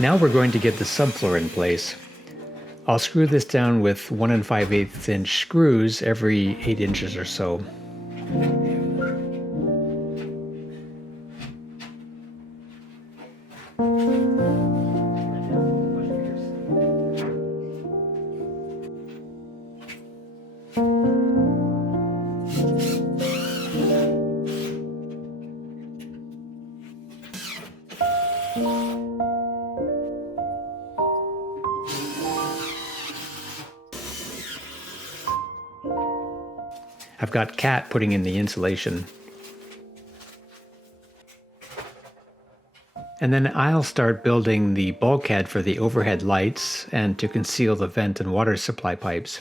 Now we're going to get the subfloor in place. I'll screw this down with 1 5/8 inch screws every 8 inches or so. I've got Kat putting in the insulation. And then I'll start building the bulkhead for the overhead lights and to conceal the vent and water supply pipes.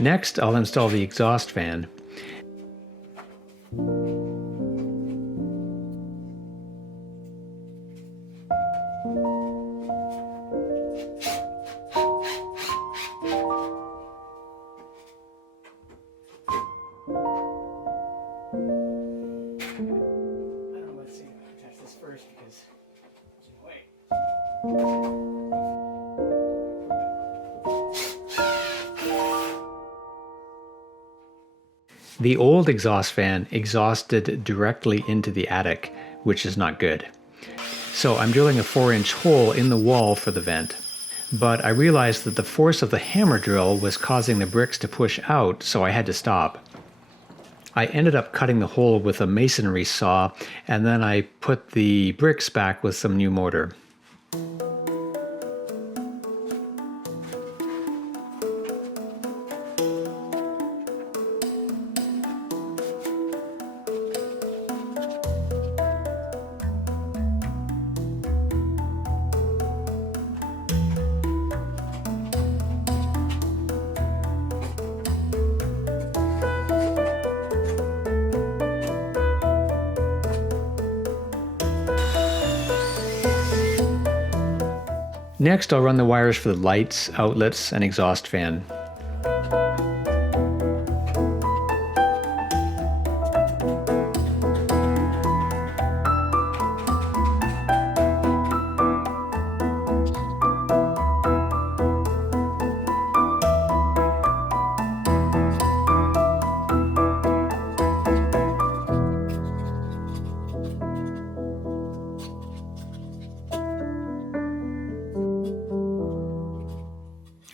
Next, I'll install the exhaust fan. Let's see if I can touch this first because wait. The old exhaust fan exhausted directly into the attic, which is not good. So I'm drilling a 4-inch hole in the wall for the vent. But I realized that the force of the hammer drill was causing the bricks to push out, so I had to stop. I ended up cutting the hole with a masonry saw, and then I put the bricks back with some new mortar. Next, I'll run the wires for the lights, outlets, and exhaust fan.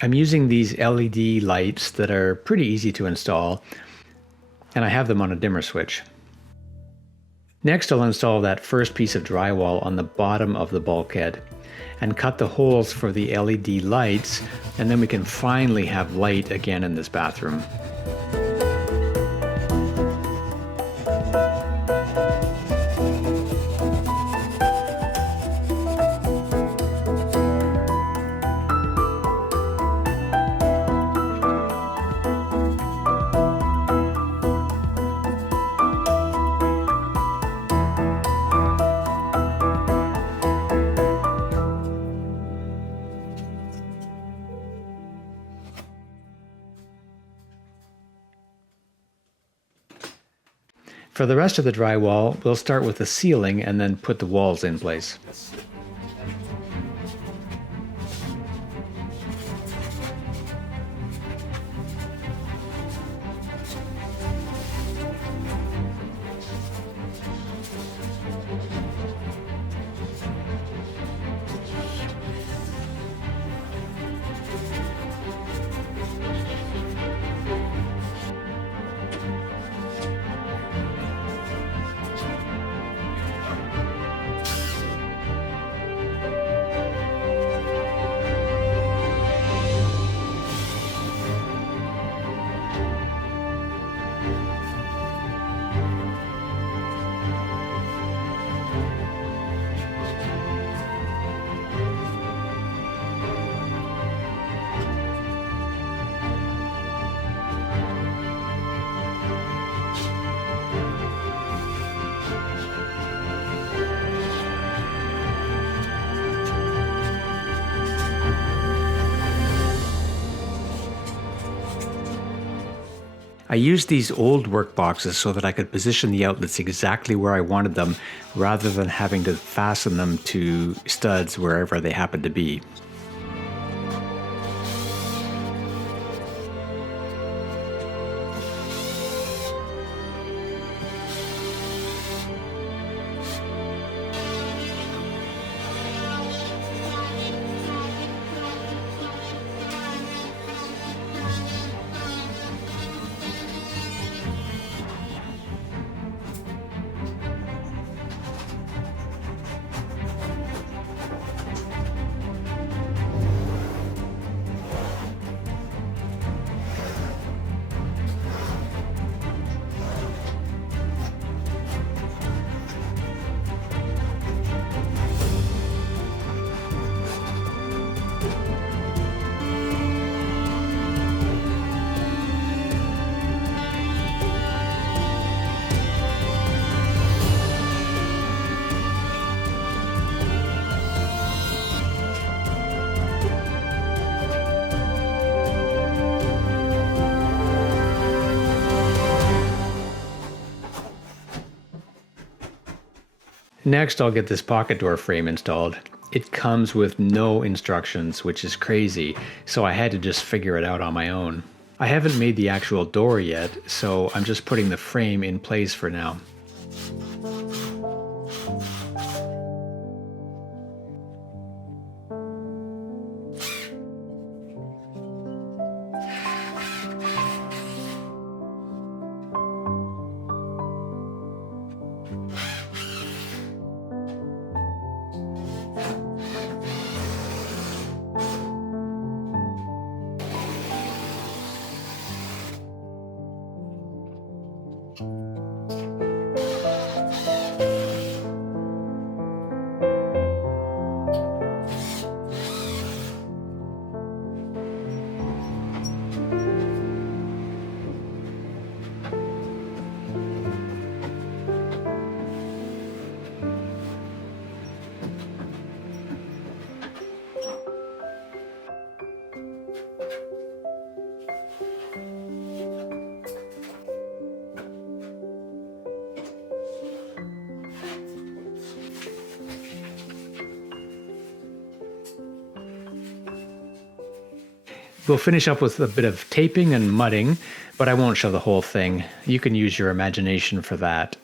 I'm using these LED lights that are pretty easy to install, and I have them on a dimmer switch. Next, I'll install that first piece of drywall on the bottom of the bulkhead and cut the holes for the LED lights, and then we can finally have light again in this bathroom. For the rest of the drywall, we'll start with the ceiling and then put the walls in place. I used these old work boxes so that I could position the outlets exactly where I wanted them rather than having to fasten them to studs wherever they happen to be. Next, I'll get this pocket door frame installed. It comes with no instructions, which is crazy, so I had to just figure it out on my own. I haven't made the actual door yet, so I'm just putting the frame in place for now. We'll finish up with a bit of taping and mudding, but I won't show the whole thing. You can use your imagination for that.